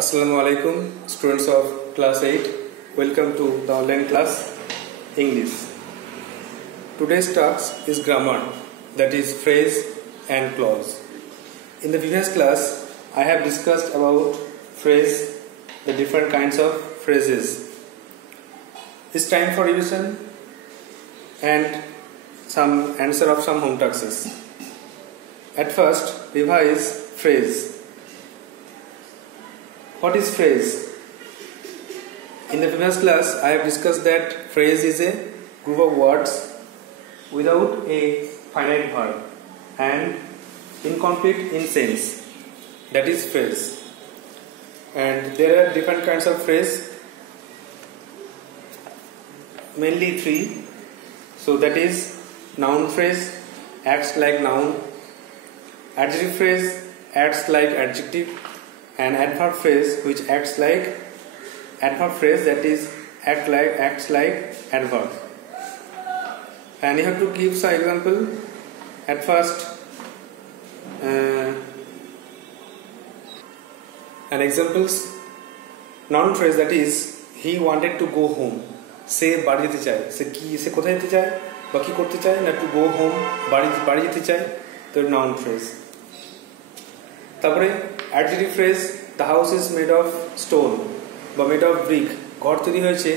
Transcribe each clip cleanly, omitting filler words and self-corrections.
Assalamu alaikum, students of class 8. Welcome to the online class English. Today's task is grammar, that is phrase and clause. In the previous class, I have discussed about phrase, the different kinds of phrases. It's time for revision and some answer of some home tasks. At first, revise phrase. What is phrase? In the previous class, I have discussed that phrase is a group of words without a finite verb and incomplete in sense. That is phrase. And there are different kinds of phrase, mainly three. So that is noun phrase, acts like noun, adjective phrase, acts like adjective, and adverb phrase which acts like adverb phrase, that is acts like adverb. And you have to give some example. At first, an examples, noun phrase, that is he wanted to go home. সে বাড়ি যেতে চায়, সে কোথায় যেতে চায় বা কি করতে চায় না, টু গো হোম, বাড়ি যেতে চায়, তো নাউন ফ্রেজ। তারপরে adjective phrase, the house is made of stone বা মেড অফ ব্রিক, ঘর তৈরি হয়েছে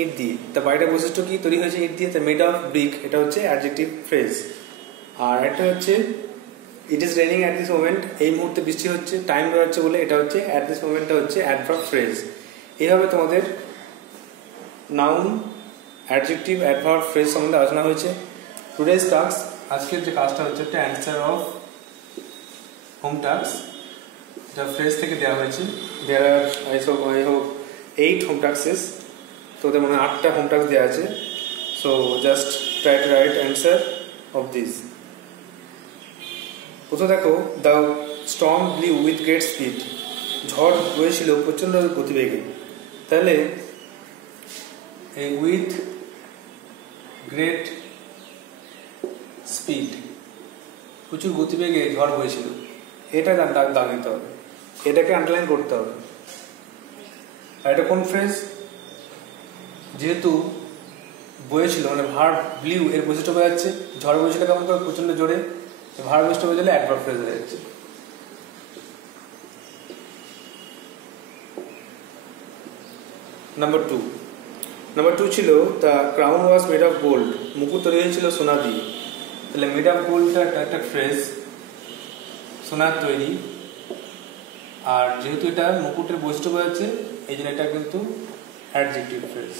ইট দিয়ে, তার বাড়িটার বৈশিষ্ট্য কি, তৈরি হয়েছে ইট দিয়ে, তা মেড অফ ব্রিক, এটা হচ্ছে অ্যাডজেক্টিভ ফ্রেজ। আর একটা হচ্ছে it is raining at this moment, এই মুহূর্তে বৃষ্টি হচ্ছে, টাইম বেরোচ্ছে বলে, এটা হচ্ছে অ্যাট দিস মোমেন্টটা হচ্ছে অ্যাডভার্ব ফ্রেজ। এইভাবে তোমাদের নাউন, অ্যাডজেক্টিভ, অ্যাডভার্ব ফ্রেজ সম্বন্ধে আলোচনা হয়েছে। টুডেজ টাস্ক, আজকের যে কাজটা হচ্ছে একটা অ্যান্সার অফ হোম টাস্ক, এটা ফ্রেজ থেকে দেওয়া হয়েছে। দেয়ার আর আই হোপ 8 হোম টাস্কেস, তো ওদের মনে হয় 8টা হোম টাস্ক দেওয়া আছে। So just try to right answer of this. প্রথমে দেখো, the storm blew with great speed, ঝড় বয়েছিল প্রচণ্ড গতিবেগে। তাহলে উইথ গ্রেট স্পিড, প্রচুর গতিবেগে ঝড় বয়েছিল, এটা দাগ দিতে হবে, এটাকে আন্ডারলাইন করতে হবে। আর এটা কোন ফ্রেজ? যেহেতু বয়েছিল মানে ভার্ব ব্লিউ, এর বৈশিষ্ট্য বোঝা যাচ্ছে, ঝড় বয়েছিল কেমন করে, প্রচন্ড জোরে, ভার্ব বৈশিষ্ট্য বোঝালে অ্যাডভার্ব ফ্রেজ হয়ে যাচ্ছে। নাম্বার টু ছিল the crown was made of gold, মুকুট তৈরি হয়েছিল সোনা দিয়ে। তাহলে মেড অফ গোল্ডটা একটা ফ্রেজ, সোনার তৈরি, আর যেহেতু এটা মুকুটের বৈশিষ্ট্য বোঝাচ্ছে এই জন্য এটা কিন্তু adjective phrase.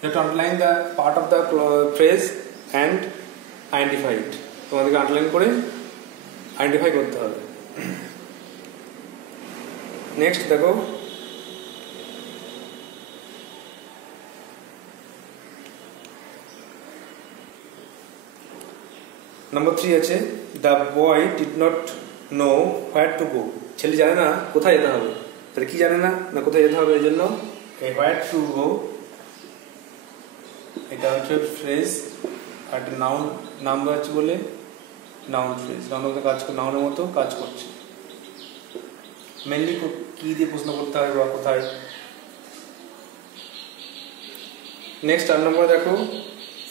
You have to underline the part of the phrase and identify it. তোমাদেরকে আন্ডারলাইন করে আইডেন্টিফাই করতে হবে। নেক্সট দেখো, নাম্বার 3 আছে the boy did not know where to go, ছেলে জানে না কোথায় যেতে হবে। তাহলে কি জানে না, কোথায় যেতে হবে, এই জন্য এই হোয়ার টু গো, এটা হচ্ছে ফ্রেজ। আর একটা নাম্বার আছে বলে নাউন ফ্রেজ, নাউনের মতো কাজ করছে। মেনলি কি দিয়ে প্রশ্ন করতে হয় বা কোথায়। নেক্সট 8 নম্বর দেখো,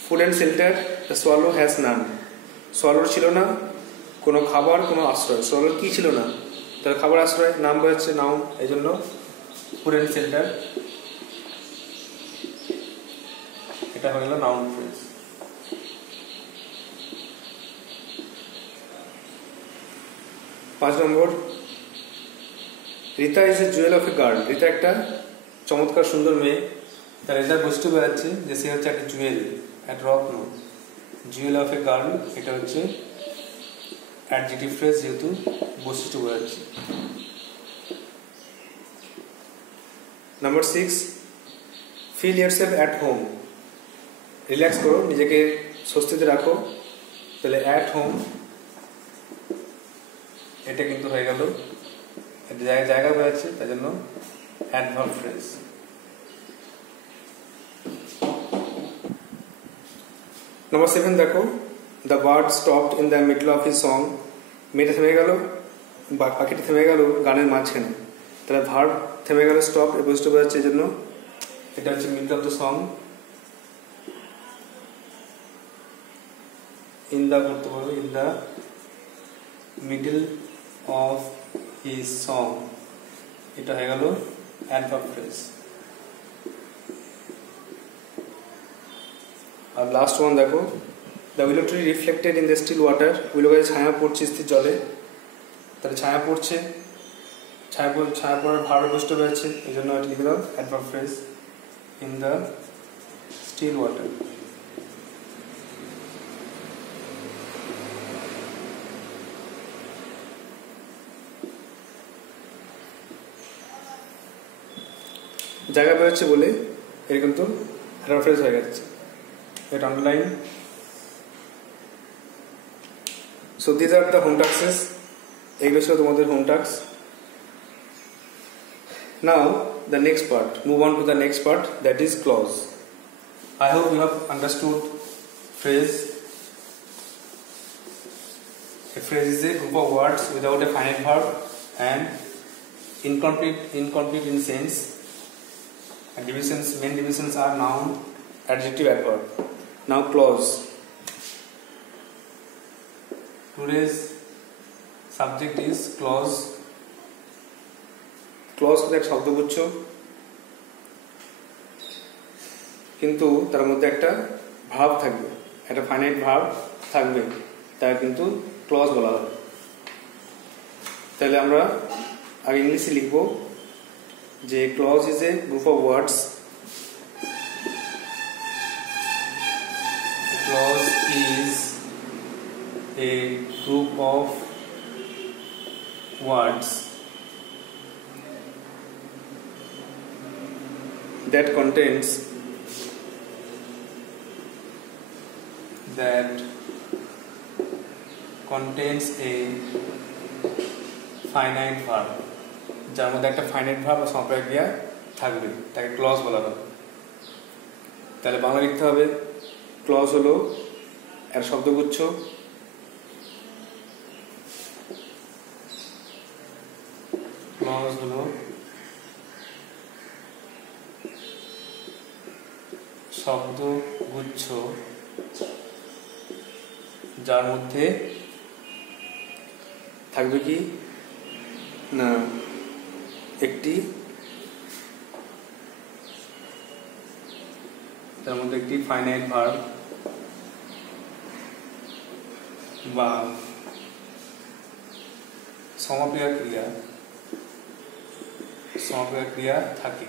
food and shelter, the swallow has none, সোয়ালোর ছিল না কোনো খাবার, কোনো আশ্রয়। সোয়ালোর কি ছিল না, তাহলে খাবার, আশ্রয়, নাম হচ্ছে নাউন, এই জন্য ফুড অ্যান্ড শেল্টার, এটা হয়ে গেল noun phrase. 5 number, Rita is a Jewel of a girl, Rita একটা চমৎকার সুন্দর মেয়ে। তার রেজার বৈশিষ্ট্য বোঝাচ্ছে যে সে হচ্ছে একটা জুয়েল, একটা রত্ন। জুয়েল অফ এ গার্ল, এটা হচ্ছে অ্যাডজেক্টিভ ফ্রেজ, যেহেতু বৈশিষ্ট্য বোঝাচ্ছে। Number 6, feel yourself at home, relax করো, নিজেকে স্বস্তিতে রাখো। তাহলে অ্যাট হোম, এটা কিন্তু হয়ে গেল, একটা জায়গা বোঝাচ্ছে, তার জন্য অ্যাডভার্ব ফ্রেজ। Number 7 देखो, the bird stopped in the middle of his song. মেয়েটা থেমে গেল, পাখিটা থেমে গেল গানের মাঝখানে, তাহলে ভার্ব থেমে গেল স্টপ, এই বৈশিষ্ট্য বোঝাচ্ছে। এই জন্য এটা হচ্ছে middle of the song. In the করতে পারবো, in the middle of his song, এটা হয়ে গেল অ্যাডভার্ব ফ্রেজ। আর লাস্ট ওয়ান দেখো, the willow tree reflected in the still water, willow গাছে ছায়া পড়ছে স্থির জলে, তাহলে ছায়া পড়ছে, ছায়া পড়ার ভার্ব বৈশিষ্ট্য রয়েছে, এই জন্য এটা লিখে দাও adverb phrase, in the still water. জায়গা বেরোচ্ছে বলে এটা কিন্তু অ্যাডভার্ব ফ্রেজ হয়ে যাচ্ছে, এটা underline. So this are the home tasks, এগুলো ছিল তোমাদের home task. Now the next part, move on to the next part, that is clause. I hope you have understood phrase. A phrase is a group of words without a finite verb and incomplete in sense, and main divisions are noun, adjective, adverb. Now clause. Today's subject is clause. Clause হলো এক শব্দগুচ্ছ, কিন্তু তার মধ্যে একটা ভার্ব থাকবে, একটা finite verb থাকবে, তার কিন্তু ক্লজ বলা হয়। তাহলে আমরা আগে ইংলিশে লিখব যে clause is a group of words, clause is a group of words that contains a finite verb, যার মধ্যে একটা ফাইনাইট ভার্ব বা সম্পর্ক ক্রিয়া থাকবে, তাকে ক্লজ বলা হয়। তাহলে বাংলা লিখতে হবে ক্লজ হলো একটা শব্দগুচ্ছ, ক্লজ হলো শব্দগুচ্ছ যার মধ্যে থাকবে কি না একটি, তার মধ্যে একটি ফাইনাইট ভার্ব বা সমাপিকা ক্রিয়া থাকে।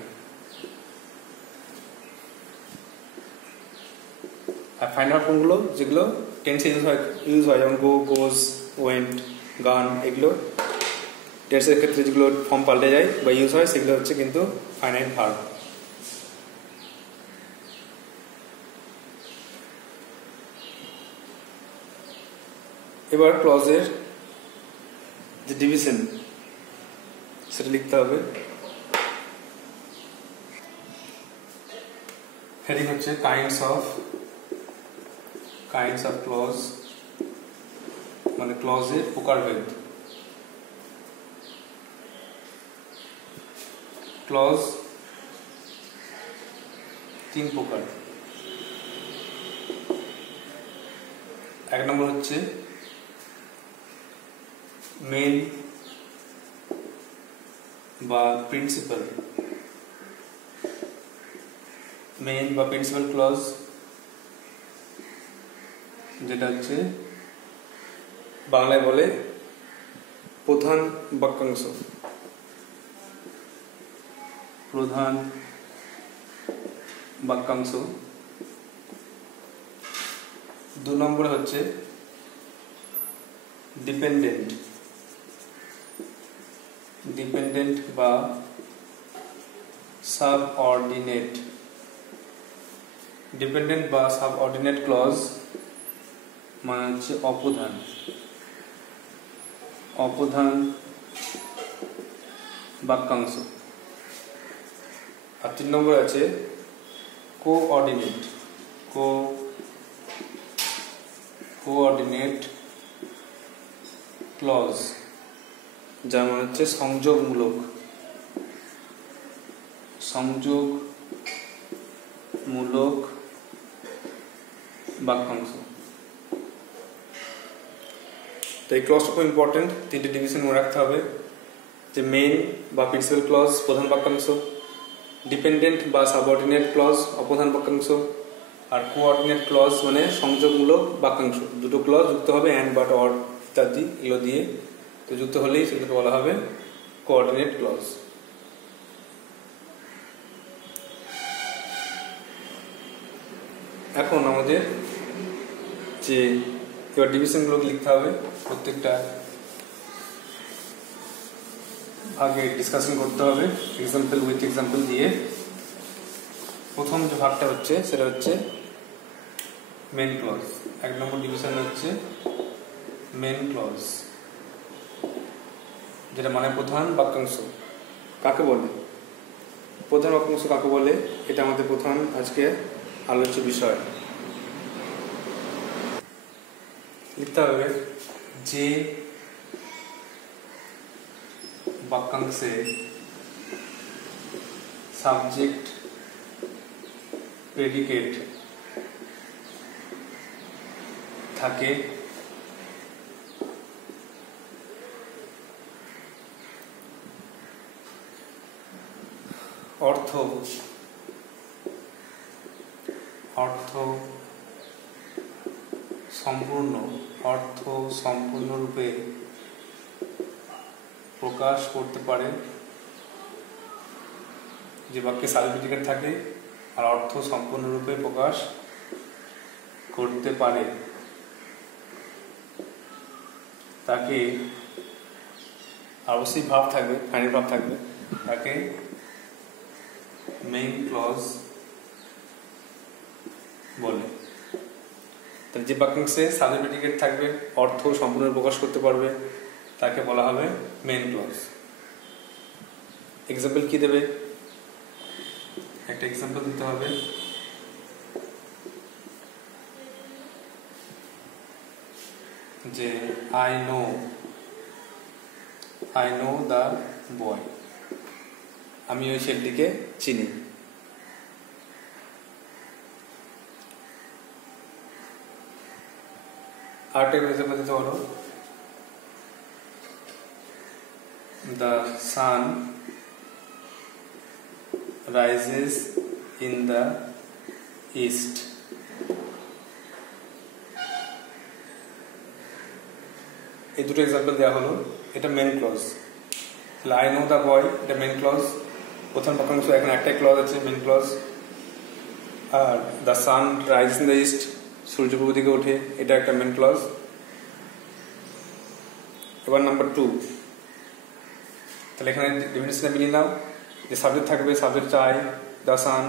আর ফাইনাল ফর্মগুলো যেগুলো টেন্সে ইউজ হয় যেমন গো, গোজ, ওয়েন্ট, গান, এগুলো টেন্সের ক্ষেত্রে যেগুলো ফর্ম পাল্টে যায় বা ইউজ হয় সেগুলো হচ্ছে কিন্তু ফাইনাইট ভার্ব। এবার ক্লজের যে ডিভিশন সেটা লিখতে হবে। হেডিং হচ্ছে কাইন্ডস অফ ক্লজ, মানে ক্লজের প্রকারভেদ। ক্লজ তিন প্রকার। এক নম্বর হচ্ছে মেন বা প্রিন্সিপাল ক্লজ, যেটা হচ্ছে বাংলায় বলে প্রধান বাক্যাংশ। দু নম্বরে হচ্ছে ডিপেন্ডেন্ট বা সাবঅর্ডিনেট ক্লজ, মানে হচ্ছে অপ্রধান বাক্যাংশ। আর 3 নম্বর আছে কোঅর্ডিনেট ক্লজ, যার মানে হচ্ছে সংযোগমূলক, সংযোগমূলক বাক্যাংশ। তো এই ক্লজটা খুব ইম্পর্টেন্ট, তিনটে ডিভিশন মনে রাখতে হবে, যে মেইন বা প্রিন্সিপাল ক্লজ প্রধান বাক্যাংশ, ডিপেন্ডেন্ট বা সাবঅর্ডিনেট ক্লজ অপ্রধান বাক্যাংশ, আর কোঅর্ডিনেট ক্লজ মানে সংযোগমূলক বাক্যাংশ। দুটো ক্লজ যুক্ত হবে, অ্যান্ড, বাট, অর ইত্যাদি এগুলো দিয়ে, তো যুক্ত হলেই সেগুলোকে বলা হবে কোঅর্ডিনেট ক্লজ। এখন আমাদের যে এবার ডিভিশনগুলো লিখতে হবে, প্রত্যেকটা আগে ডিসকাশন করতে হবে এক্সাম্পল উইথ এক্সাম্পল দিয়ে। প্রথম যে ভাগটা হচ্ছে সেটা হচ্ছে মেন ক্লজ। 1 নম্বর ডিভিশন হচ্ছে মেন ক্লজ, যেটা মানে প্রধান বাক্যাংশ। কাকে বলে প্রধান বাক্যাংশ, কাকে বলে, এটা আমাদের প্রধান আজকে আলোচ্য বিষয়। লিখতে হবে যে বাক্যাংশে সাবজেক্ট প্রেডিকেট থাকে অর্থ সম্পূর্ণরূপে প্রকাশ করতে পারে, যে বাক্যে সাবজেক্ট প্রেডিকেট থাকে আর অর্থ সম্পূর্ণরূপে প্রকাশ করতে পারে, তাকে, অবশ্যই ভাব থাকবে, ফাইনাল ভাব থাকবে, তাকে মেইন ক্লজ বলে। তাহলে যে বাক্যাংশে সাবজেক্ট প্রেডিকেট থাকবে, অর্থ সম্পূর্ণ প্রকাশ করতে পারবে, তাকে বলা হবে মেইন ক্লজ। এক্সাম্পল কি দেবে, একটা এক্সাম্পল দিতে হবে। যে আই নো দ্য বয়, আমি ওই ছেলেটিকে চিনি। আরেকটা এক্সাম্পল দিতে পারো, the sun rises in the east. এই দুটো এক্সাম্পল দেওয়া হলো, এটা মেন ক্লজ। তাহলে আই নো দ্য বয়, এটা মেন ক্লজ, প্রথম বাক্যাংশ, এখন একটাই ক্লজ আছে মেন ক্লজ। আর the sun rise in the east, সূর্য পূর্ব দিকে ওঠে, এটা একটা মেন ক্লজ। এবার নাম্বার 2, তাহলে এখানে ডেফিনিশনে মিলিয়ে নাও, যে সাবজেক্ট থাকবে, সাবজেক্ট চাই, দ্য সান,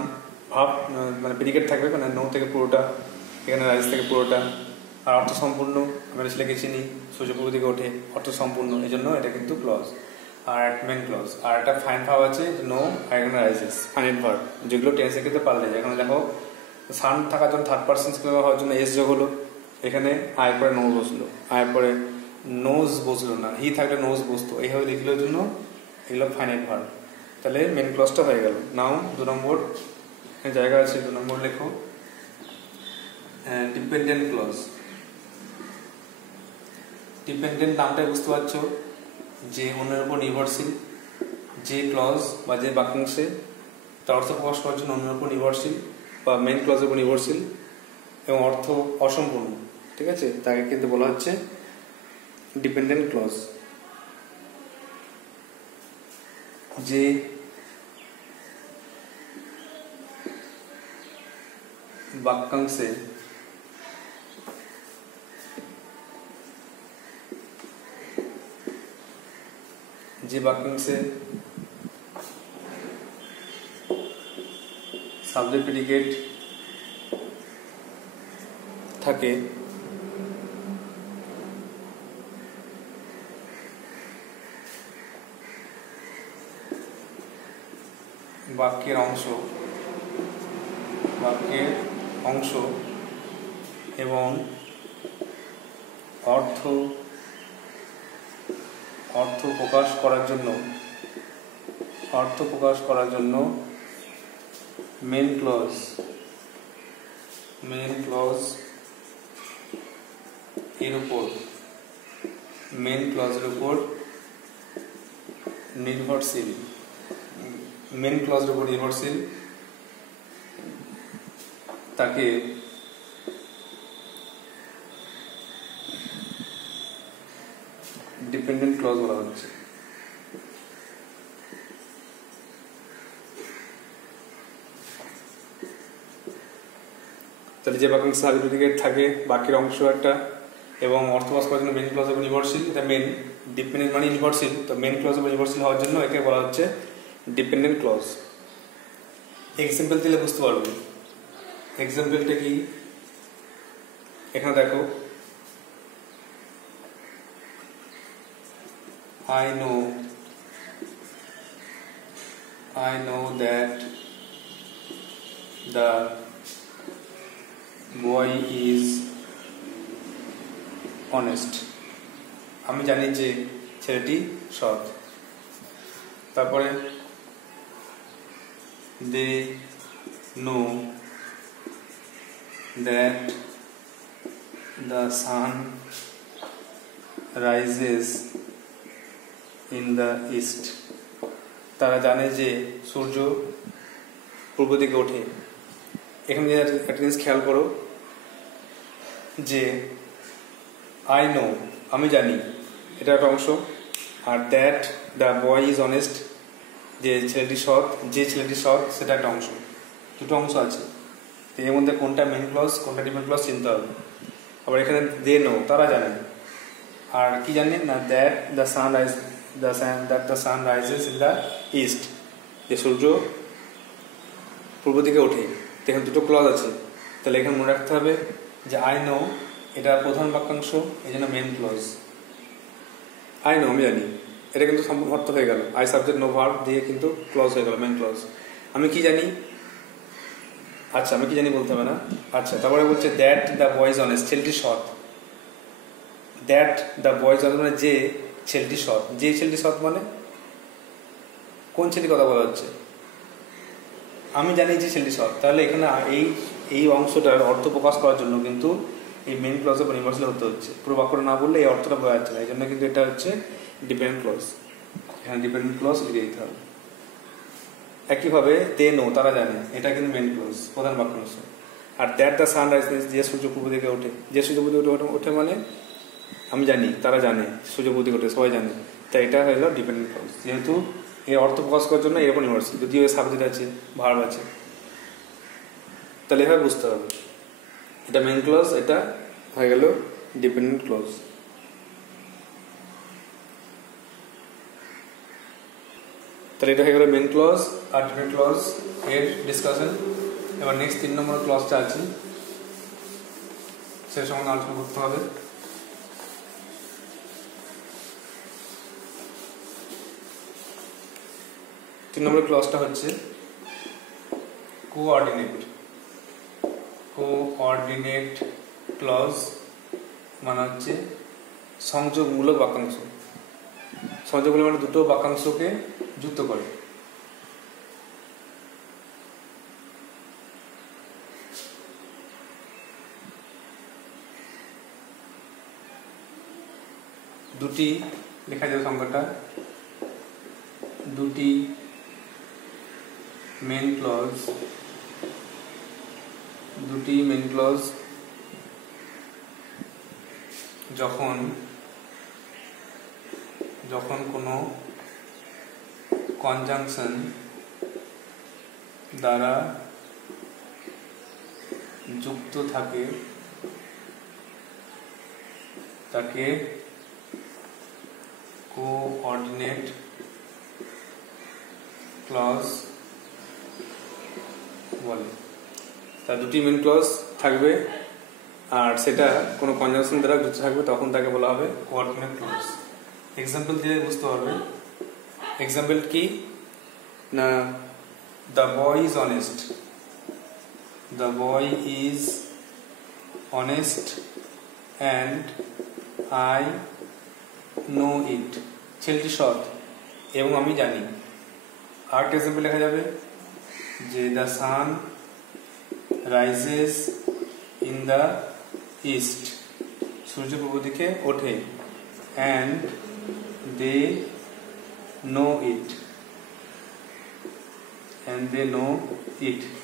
ভাব মানে প্রেডিকেট থাকবে, মানে নো থেকে পুরোটা, এখানে রাইজ থেকে পুরোটা, আর অর্থ সম্পূর্ণ, আমি ছেলেকে চিনি, সূর্য পূর্ব দিকে ওঠে, অর্থ সম্পূর্ণ, এই জন্য এটা কিন্তু ক্লজ। আর মেন ক্লজ। আর একটা ফাইন ভাব আছে, নো, আর এখানে রাইজেস, ফাইনাল ভার্ব, যেগুলো টেন্সের ক্ষেত্রে পাল্টে যায়। এখানে দেখো সান থাকার জন্য থার্ড পার্সন সিঙ্গুলার হওয়ার জন্য এস যোগ হলো, এখানে আয়ের পরে নো বসলো, আয়ের পরে নোজ বসলো না, হি থাকলে নোজ বসতো, এইভাবে লিখলোর জন্য এগুলো ফাইনাল ভার্ব। তাহলে মেন ক্লজটা হয়ে গেল। নাও 2 নম্বর জায়গা আছে, 2 নম্বর লেখো ডিপেন্ডেন্ট ক্লজ। ডিপেন্ডেন্ট নামটাই বুঝতে পারছো, যে অন্যের উপর নির্ভরশীল, যে ক্লজ বা যে বাক্যাংশে তার অর্থ প্রকাশ করার জন্য অন্যের উপর নির্ভরশীল বা মেন ক্লজের উপর নির্ভরশীল এবং অর্থ অসম্পূর্ণ, ঠিক আছে, তাকে কিন্তু বলা হচ্ছে ডিপেন্ডেন্ট ক্লজ। যে বাক্যাংশে সাবজেক্ট প্রেডিকেট থাকে বাক্যের অংশ এবং অর্থ অর্থ প্রকাশ করার জন্য মেন ক্লজ এর উপর নির্ভরশীল তাকে ডিপেন্ডেন্ট ক্লজ বলা হচ্ছে। তাহলে যে বাক্যাংশ সাবজেক্ট থাকে বাকির অংশ একটা এবং অর্থ প্রকাশ করার জন্য মেন ক্লজ এবং নির্ভরশীল, এটা মেন, ডিপেন্ডেন্ট মানে নির্ভরশীল, তো মেন ক্লজ এবং নির্ভরশীল হওয়ার জন্য একে বলা হচ্ছে ডিপেন্ডেন্ট ক্লজ। এক্সাম্পল দিলে বুঝতে পারবে। এক্সাম্পলটা কি, এখানে দেখো, I know that the boy is honest. আমি জানি যে ছেলেটি সৎ। তারপরে they know that the sun rises in the east. তারা জানে যে সূর্য পূর্ব দিকে ওঠে। এখানে একটা জিনিস খেয়াল করো যে আই নো আমি জানি এটা একটা অংশ, আর that the boy is honest যে ছেলেটি সৎ সেটা একটা অংশ। দুটো অংশ আছে, তো এর মধ্যে কোনটা মেন ক্লজ কোনটা ডিপেন্ডেন্ট ক্লজ চিনতে হবে। আবার এখানে দে নো তারা জানে, আর কি জানে না that the sun rises in the east যে সূর্য পূর্ব দিকে ওঠে। এখানে দুটো ক্লজ আছে, তাহলে এখানে মনে রাখতে হবে যে আই নো এটা প্রধান বাক্যাংশ, এই জন্য মেন ক্লজ। আই নো আমি জানি, এটা কিন্তু সম্পূর্ণ অর্থ হয়ে গেল, আই সাবজেক্ট নো ভার্ব দিয়ে কিন্তু ক্লজ হয়ে গেল, মেন ক্লজ। আমি কি জানি, আচ্ছা আমি কি জানি বলতে হবে না। আচ্ছা তারপরে বলছে that the boy is honest, ছেলেটি সৎ। That the boy is honest মানে যে ছেলেটি সৎ মানে কোন ছেলের কথা বলা হচ্ছে? আমি জানি যে ছেলেটি সৎ। তাহলে এখানে এই অংশটার অর্থ প্রকাশ করার জন্য কিন্তু এই মেন ক্লজ বা নির্ভরশীল হতে হচ্ছে। পুরো বাক্যটা না বললে এই অর্থটা বোঝা যাচ্ছে না, এই জন্য কিন্তু এটা হচ্ছে ডিপেন্ডেন্ট ক্লজ। এখানে ডিপেন্ডেন্ট ক্লজ লিখে দিতে হবে। একইভাবে দে নো তারা জানে, এটা কিন্তু মেন ক্লজ প্রধান বাক্যাংশ। আর দ্যাট দ্য সান রাইজেস যে সূর্য পূর্ব দিকে ওঠে, যে সূর্য পূর্ব দিকে ওঠে মানে আমি জানি তারা জানে সূর্য পূর্ব দিকে ওঠে, সবাই জানে, তাই এটা হয়ে গেল ডিপেন্ডেন্ট ক্লজ। যেহেতু এর অর্থ প্রকাশ করার জন্য এরকম নির্ভরশীল, যদিও এর সাবজেক্ট আছে ভার্ব আছে, তাহলে এভাবে বুঝতে হবে এটা মেন ক্লজ, এটা হয়ে গেল ডিপেন্ডেন্ট ক্লজ। তাহলে এটা হয়ে গেল মেন ক্লজ আর ডিপেন্ডেন্ট ক্লজ এর ডিসকাশন। এবার নেক্সট 3 নম্বর ক্লজটা আছে, সে সম্বন্ধে আলোচনা করতে হবে। তিন নম্বর ক্লজটা হচ্ছে কোঅর্ডিনেট ক্লজ মানে হচ্ছে সংযোগমূলক বাক্যাংশ। সংযোগমূলক মানে দুটো বাক্যাংশকে যুক্ত করে। দুটি লেখা যাবে সংখ্যাটা, দুটি মেন ক্লজ যখন কোনো কনজাংশন দ্বারা যুক্ত থাকে তাকে কোঅর্ডিনেট ক্লজ বলে। তা দুটি মেন ক্লজ থাকবে আর সেটা কোনো কনজাংশন দ্বারা যুক্ত থাকবে, তখন তাকে বলা হবে কোঅর্ডিনেট ক্লজ। এক্সাম্পল দিয়ে বুঝতে পারবে। এক্সাম্পল কি না, the boy is honest and I know it. ছেলেটি সৎ এবং আমি জানি। আরেকটা এক্সাম্পল লেখা যাবে যে the sun rises in the east, সূর্য পূর্ব দিকে ওঠে, অ্যান্ড দে নো ইট,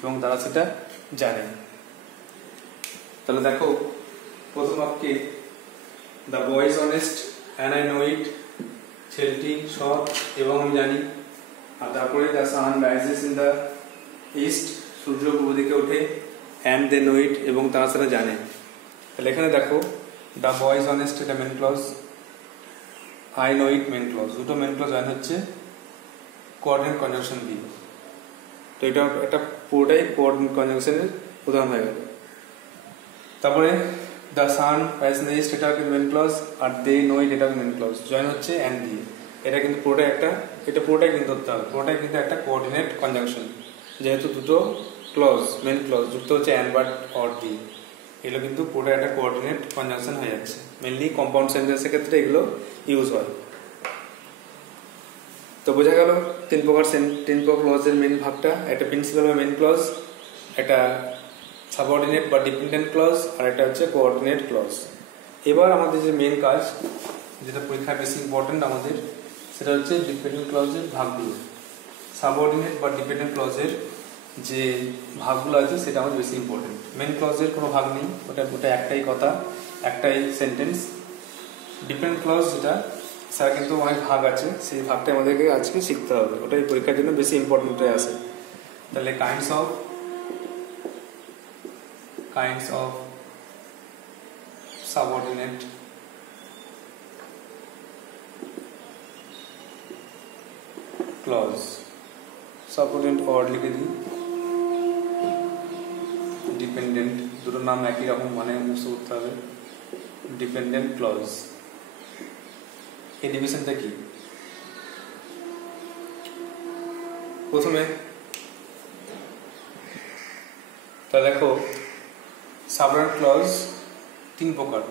এবং তারা সেটা জানে। তাহলে দেখো প্রথম বাক্যে the boy is honest and I know it, ছেলেটি সৎ এবং আমি জানি। আর তারপরে the sun rises in the east, সূর্য পূর্ব দিকে ওঠে, অ্যান্ড দে নো ইট, এবং তারা সেটা জানে। তাহলে এখানে দেখো দ্য বয় ইজ অনেস্ট এটা main clause, I know it main clause, দুটো মেন ক্লজ জয়েন হচ্ছে কোঅর্ডিনেট কনজাংশন দিয়ে। তো এটা একটা পুরোটাই কোঅর্ডিনেট কনজাংশনের উদাহরণ হয়ে গেল। তারপরে the sun rise in the east এটা কিন্তু মেন ক্লজ, আর দে নো ইট এটা মেন ক্লজ, জয়েন হচ্ছে অ্যান্ড দিয়ে। এটা কিন্তু পুরোটাই কিন্তু ধরতে হবে, পুরোটাই কিন্তু একটা কোঅর্ডিনেট কনজাংশন, যেহেতু দুটো ক্লজ মেন ক্লজ যুক্ত হচ্ছে অ্যান্ড বাট অর দিয়ে, এগুলো কিন্তু পুরোটা একটা কোঅর্ডিনেট কনজাংশন হয়ে যাচ্ছে। মেনলি কম্পাউন্ড সেন্টেন্সের ক্ষেত্রে এগুলো ইউজ হয়। তো বোঝা গেল তিন প্রকার ক্লজের মেন ভাগটা, একটা প্রিন্সিপাল বা মেন ক্লজ, একটা সাবঅর্ডিনেট বা ডিপেন্ডেন্ট ক্লজ, আর একটা হচ্ছে কোঅর্ডিনেট ক্লজ। এবার আমাদের যে মেন কাজ, যেটা পরীক্ষায় বেশি ইম্পর্টেন্ট আমাদের, সেটা হচ্ছে ডিপেন্ডেন্ট ক্লজের ভাগগুলো। সাবঅর্ডিনেট বা ডিপেন্ডেন্ট ক্লজের যে ভাগগুলো আছে সেটা আমাদের বেশি ইম্পর্টেন্ট। মেন ক্লজের কোনো ভাগ নেই, ওটা একটাই কথা, একটাই সেন্টেন্স। ডিপেন্ডেন্ট ক্লজ যেটা, সেটা কিন্তু অনেক ভাগ আছে, সেই ভাগটা আমাদেরকে আজকে শিখতে হবে, ওটাই পরীক্ষার জন্য বেশি ইম্পর্টেন্ট হয়ে আসে। তাহলে kinds of subordinate clause, subordinate or লিখে দিই, ডিপেন্ডেন্ট, দুটো নাম একই রকম মানে মুখস্থ করতে হবে, ডিপেন্ডেন্ট ক্লজ। এই ডিভিশনটা কি? প্রথমে তা দেখো সাবঅর্ডিনেট ক্লজ তিন প্রকার,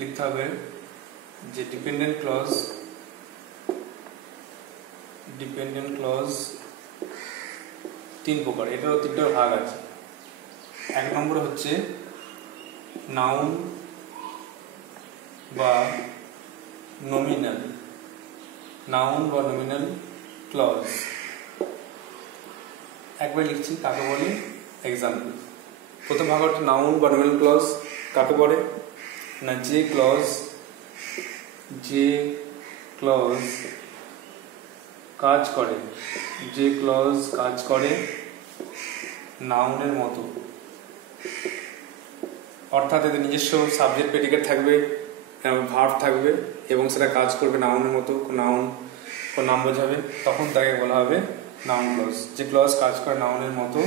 লিখতে হবে যে ডিপেন্ডেন্ট ক্লজ তিন প্রকার, এটারও তিনটা ভাগ আছে। এক নম্বরে হচ্ছে নাউন বা নমিনাল ক্লজ। একবার লিখছি কাকে বলে, এক্সাম্পল। প্রথম ভাগ হচ্ছে নাউন বা নমিনাল ক্লজ, কাকে বলে না যে ক্লজ কাজ করে নাউনের মতো, অর্থাৎ এদের নিজস্ব সাবজেক্ট প্রেডিকেট থাকবে, ভার্ব থাকবে, এবং সেটা কাজ করবে নাউনের মতো, নাম বোঝাবে, তখন তাকে বলা হবে নাউন ক্লজ। যে ক্লজ কাজ করে নাউনের মতো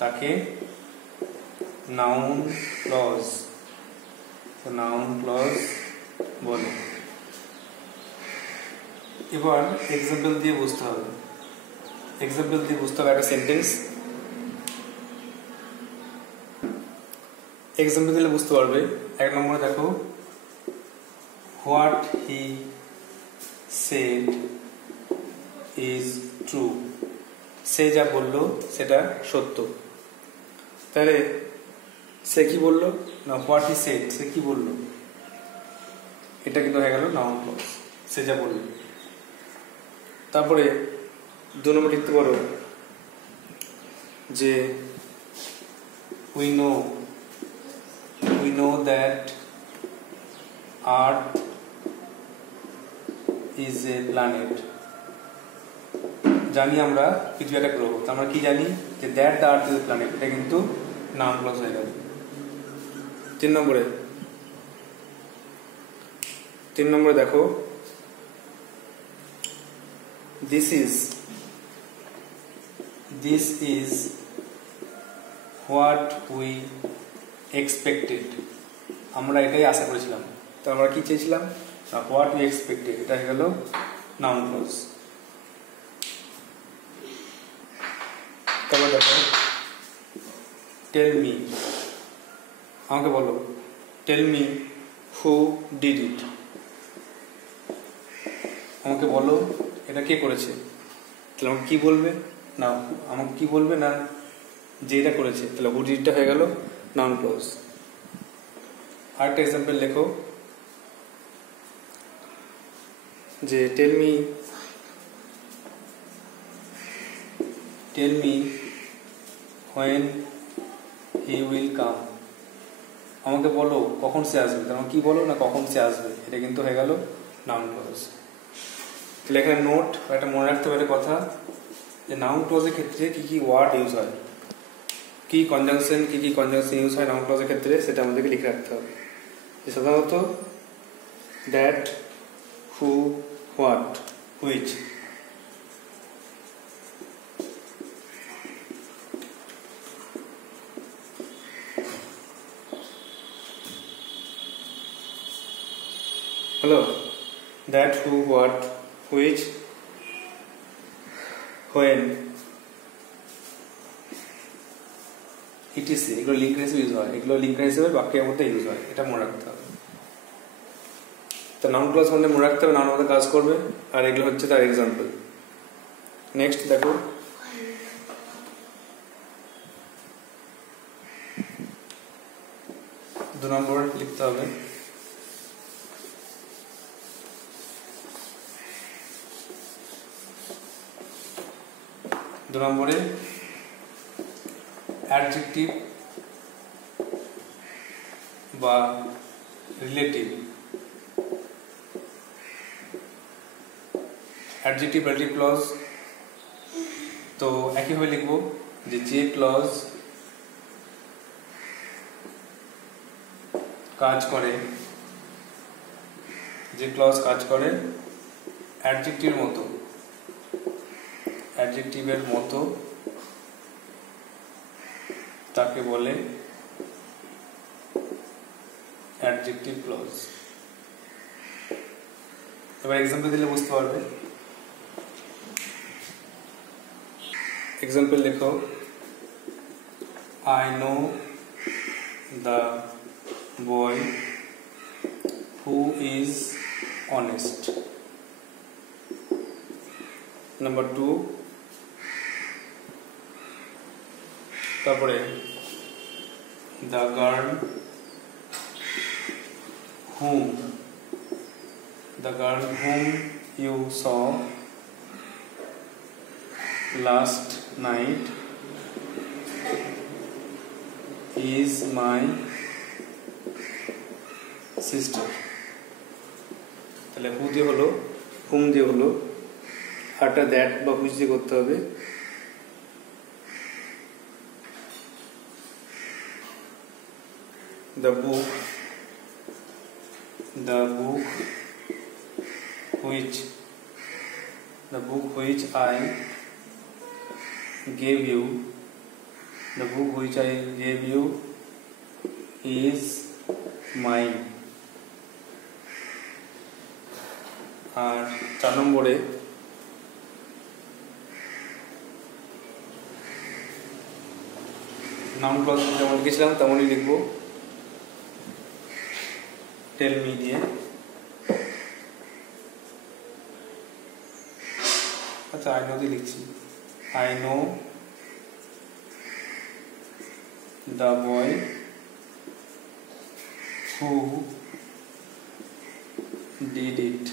তাকে নাউন ক্লজ বলে। এবার এক্সাম্পল দিয়ে বুঝতে হবে, একটা সেন্টেন্স এক্সাম্পল দিলে বুঝতে পারবে। এক নম্বরে দেখো, what he said is true, সে যা বললো সেটা সত্য। তাহলে সে কি বললো না, হোয়াট হি সেড, সে কি বললো, এটা কিন্তু হয়ে গেল নাউন ক্লজ, সে যা বললো। তারপরে দু নম্বর লিখতে পারো যে we know that earth is a planet, জানি আমরা পৃথিবী একটা গ্রহ। আমরা কি জানি যে that the earth is a planet, এটা কিন্তু নাউন ক্লজ হয়ে গেল। তিন নম্বরে দেখো, this is what we expected, আমরা এটাই আশা করেছিলাম। তো আমরা কি চেয়েছিলাম, হোয়াট উই এক্সপেক্টেড, এটা হয়ে গেল নাউন ক্লজ। তারপর দেখো, টেল মি, আমাকে বলো, টেল মি হু ডিড ইট। আমাকে বলো এটা কে করেছে, তাহলে আমাকে কি বলবে না, আমাকে কি বলবে না যে এটা করেছে, তাহলে হু ডিড ইটটা হয়ে গেল নাউন ক্লজ। আরেকটা এক্সাম্পল লেখো যে tell me when he will come। আমাকে বলো কখন সে আসবে, তাহলে কি বলো না কখন সে আসবে, এটা কিন্তু হয়ে গেল নাউন ক্লজ। তাহলে এখানে নোট একটা মনে রাখতে পারে কথা যে নাউন ক্লজের ক্ষেত্রে কি কি ওয়ার্ড ইউজ হয়, কি কনজাংশন ইউজ হয় নাউন ক্লজের ক্ষেত্রে, সেটা আমাদেরকে লিখে রাখতে হবে। সাধারণত দ্যাট, হু, what, which. Hello, that, who, what, which, when, etc, এগুলো লিঙ্ক হিসেবে ইউজ হয়, এগুলো লিঙ্ক হিসেবে বাক্যের মধ্যে ইউজ হয়, এটা মনে রাখতে হবে। তো নাউন ক্লজ মানে মনে রাখতে হবে, নাউন মধ্যে কাজ করবে, আর এগুলো হচ্ছে তার এক্সাম্পল। নেক্সট দেখো, দু নম্বর লিখতে হবে দু নম্বরে অ্যাডজেক্টিভ বা রিলেটিভ। অ্যাডজেক্টিভ রিলেটিভ ক্লজ তো একইভাবে লিখবো যে যে ক্লজ কাজ করে, যে ক্লজ কাজ করে অ্যাডজেক্টিভের মতো, অ্যাডজেক্টিভের মতো তাকে বলে অ্যাডজেক্টিভ ক্লজ। এবার এক্সাম্পল দিলে বুঝতে পারবে। এক্সাম্পল দেখো, I know the boy who is honest. Number 2, তারপরে the girl whom you saw last night is my sister. তাহলে হু দিয়ে হলো, হুম দিয়ে হলো, আরটা দ্যাট বা হুইচ দিয়ে করতে হবে। The book which I gave you, the book which I gave you is mine। আর 4 নম্বরে নাউন ক্লজ যেমন লিখেছিলাম তেমনই লিখবো, টেল মি দিয়ে। আচ্ছা, আই নো দিয়ে লিখছি, I know the boy who did it.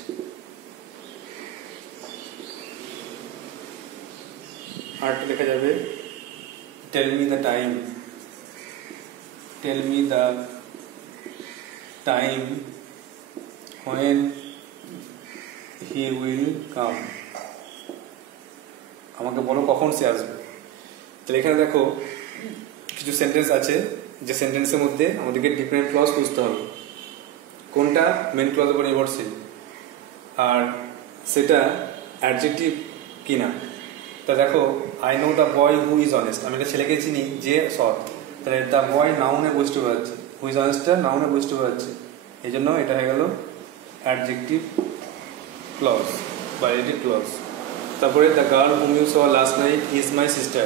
আরটা লেখা যাবে, tell me the time when he will come। আমাকে বলো কখন সে আসবে। তাহলে এখানে দেখো কিছু সেন্টেন্স আছে, যে সেন্টেন্সের মধ্যে আমাদেরকে ডিফারেন্ট ক্লজ খুঁজতে হবে, কোনটা মেন ক্লজের উপর নির্ভরশীল আর সেটা অ্যাডজেক্টিভ কিনা। তা দেখো, I know the boy who is honest, আমি একটা ছেলেকে চিনি যে সৎ, তাহলে দ্য বয় নাউনে বসতে বোঝাচ্ছে, হু ইজ অনেস্টটা নাউনে বসতে বোঝাচ্ছে, এই জন্য এটা হয়ে গেল অ্যাডজেক্টিভ ক্লজ বা রিলেটিভ ক্লজ। তারপরে the girl whom you saw last night is my sister,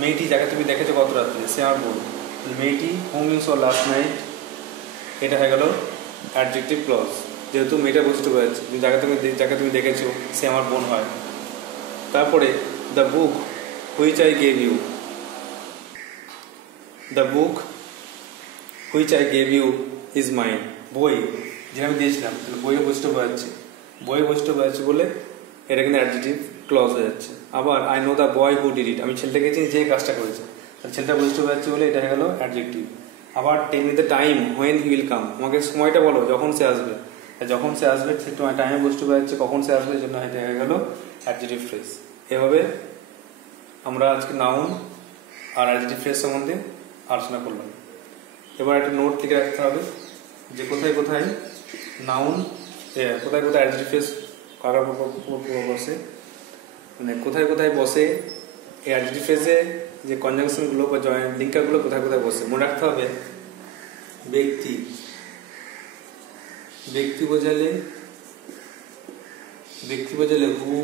মেয়েটি যাকে তুমি দেখেছো গত রাত্রে সে আমার বোন। মেয়েটি হুম ইউ স লাস্ট নাইট, এটা হয়ে গেল অ্যাডজেক্টিভ ক্লজ, যেহেতু মেয়েটা বৈশিষ্ট্য বোঝাচ্ছে, যাকে তুমি দেখেছো সে আমার বোন হয়। তারপরে the book which I gave you, the book which I gave you is mine, বই যেটা আমি দিয়েছিলাম, বইয়ের বৈশিষ্ট্য বোঝাচ্ছে, বইয়ের বৈশিষ্ট্য বোঝাচ্ছে বলে এটা কিন্তু অ্যাডজেক্টিভ ক্লজ হয়ে যাচ্ছে। আবার I know the boy who did ইট, আমি ছেলেটাকে চিনি যে কাজটা করেছে, ছেলেটা বৈশিষ্ট্য বোঝাচ্ছে বলে এটা হয়ে গেল অ্যাডজেক্টিভ। আবার tell me the time when he will come, আমাকে সময়টা বলো যখন সে আসবে, যখন সে আসবে সে টাইমে বৈশিষ্ট্য বোঝাচ্ছে, কখন সে আসবে এই জন্য এটা হয়ে গেল অ্যাডজেক্টিভ ফ্রেজ। এভাবে আমরা আজকে নাউন আর অ্যাডজেক্টিভ ফ্রেজ সম্বন্ধে আলোচনা করলাম। এবার একটা নোট লিখে রাখতে হবে যে কোথায় কোথায় নাউন, কোথায় কোথায় অ্যাডজেক্টিভ ফ্রেজ কারার বসে, মানে কোথায় কোথায় বসে এই অ্যাডজেক্টিভ ফ্রেজে যে কনজাংশনগুলো বা জয়েন্ট লিঙ্কারগুলো কোথায় কোথায় বসে মনে রাখতে হবে। ব্যক্তি, ব্যক্তি বোঝালে হু,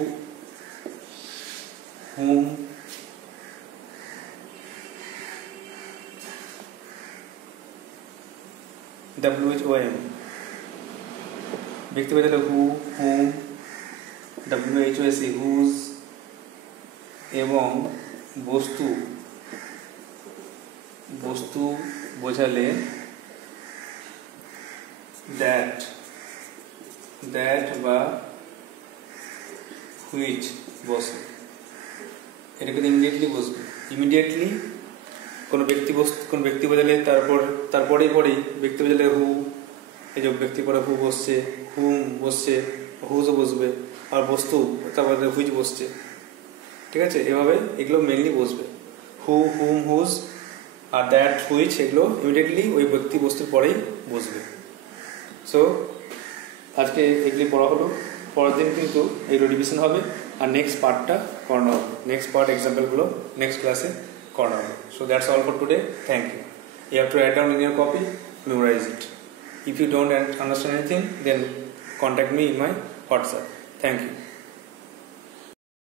হুম, WHOM, ব্যক্তি বোঝালে হু, হুম, WHOSE হুজ, এবং বস্তু, বস্তু বোঝালে দ্যাট, দ্যাট বা হুইচ বসে। এটা কিন্তু ইমিডিয়েটলি বসবে, ইমিডিয়েটলি কোনো ব্যক্তি বোঝালে তারপরেই ব্যক্তি বোঝালে হু, এই যে ব্যক্তি পরে হু বসছে, হুম বসছে, হুজও বসবে, আর বস্তু তারপরে হুইচ বসছে, ঠিক আছে। এভাবে এগুলো মেনলি বসবে, হু, হুম, হুজ আর দ্যাট, হুইচ, এগুলো ইমিডিয়েটলি ওই ব্যক্তি বস্তুর পরেই বসবে। সো আজকে এগুলি পড়া হলো, পরের দিন কিন্তু এগুলো রিভিশন হবে আর নেক্সট পার্টটা করানো হবে, নেক্সট পার্ট এক্সাম্পলগুলো নেক্সট ক্লাসে করানো হবে। So that's all for today, thank you. You have to write down in your copy, memorize it. If you don't understand anything, then contact me in my WhatsApp. Thank you.